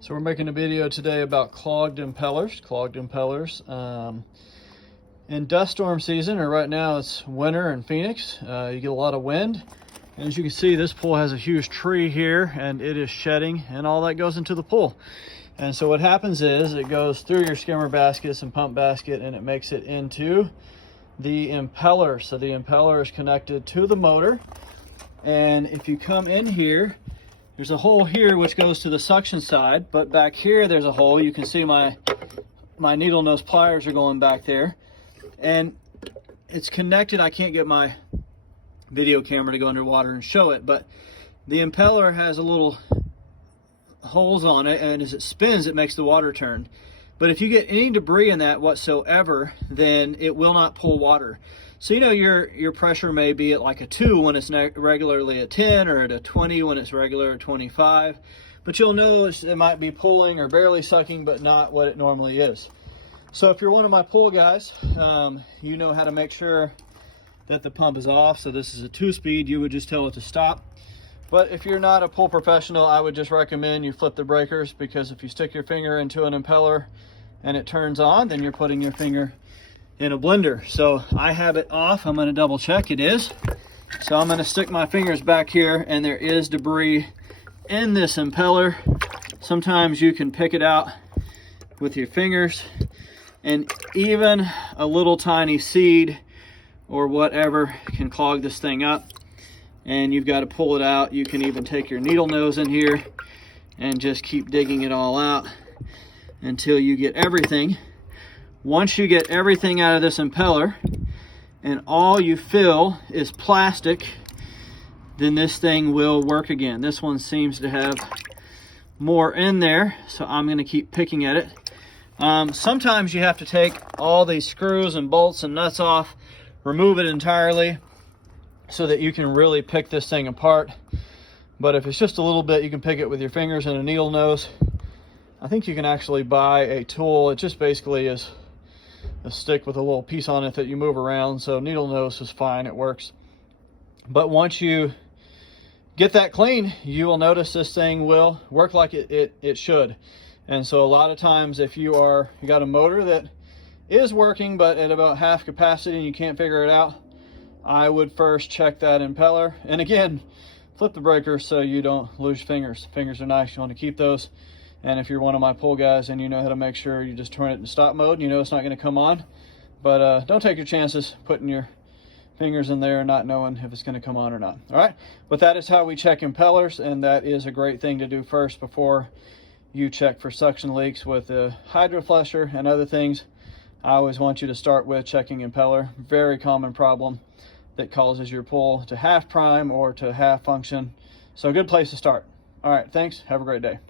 So we're making a video today about clogged impellers. In dust storm season, or right now it's winter in Phoenix, you get a lot of wind. And as you can see, this pool has a huge tree here and it is shedding, and all that goes into the pool. And so what happens is it goes through your skimmer baskets and pump basket, and it makes it into the impeller. So the impeller is connected to the motor. And if you come in here, there's a hole here which goes to the suction side, but back here there's a hole. You can see my needle nose pliers are going back there, and it's connected. I can't get my video camera to go underwater and show it, but the impeller has a little holes on it, and as it spins it makes the water turn. But if you get any debris in that whatsoever, then it will not pull water. So you know your pressure may be at like a 2 when it's regularly at 10, or at a 20 when it's regular at 25. But you'll notice it might be pulling or barely sucking, but not what it normally is. So if you're one of my pool guys, you know how to make sure that the pump is off. So this is a 2-speed, you would just tell it to stop. But if you're not a pool professional, I would just recommend you flip the breakers, because if you stick your finger into an impeller and it turns on, then you're putting your finger in a blender. So I have it off. I'm going to double check it is. So I'm going to stick my fingers back here, and there is debris in this impeller. Sometimes you can pick it out with your fingers, and even a little tiny seed or whatever can clog this thing up, and you've got to pull it out. You can even take your needle nose in here and just keep digging it all out until you get everything. Once you get everything out of this impeller and all you fill is plastic, then this thing will work again. This one seems to have more in there, so I'm going to keep picking at it. Sometimes you have to take all these screws and bolts and nuts off, remove it entirely, so that you can really pick this thing apart. But if it's just a little bit, you can pick it with your fingers and a needle nose. I think you can actually buy a tool. It just basically is a stick with a little piece on it that you move around. So needle nose is fine, it works. But once you get that clean, you will notice this thing will work like it should. And so a lot of times, if you got a motor that is working but at about half capacity and you can't figure it out, I would first check that impeller. And again, flip the breaker so you don't lose fingers. Fingers are nice, you want to keep those. And if you're one of my pool guys and you know how to make sure you just turn it in stop mode, and you know it's not going to come on. But don't take your chances putting your fingers in there and not knowing if it's going to come on or not. All right, but that is how we check impellers, and that is a great thing to do first before you check for suction leaks with a hydro flusher and other things. I always want you to start with checking impeller. Very common problem that causes your pool to half prime or to half function. So a good place to start. All right, thanks. Have a great day.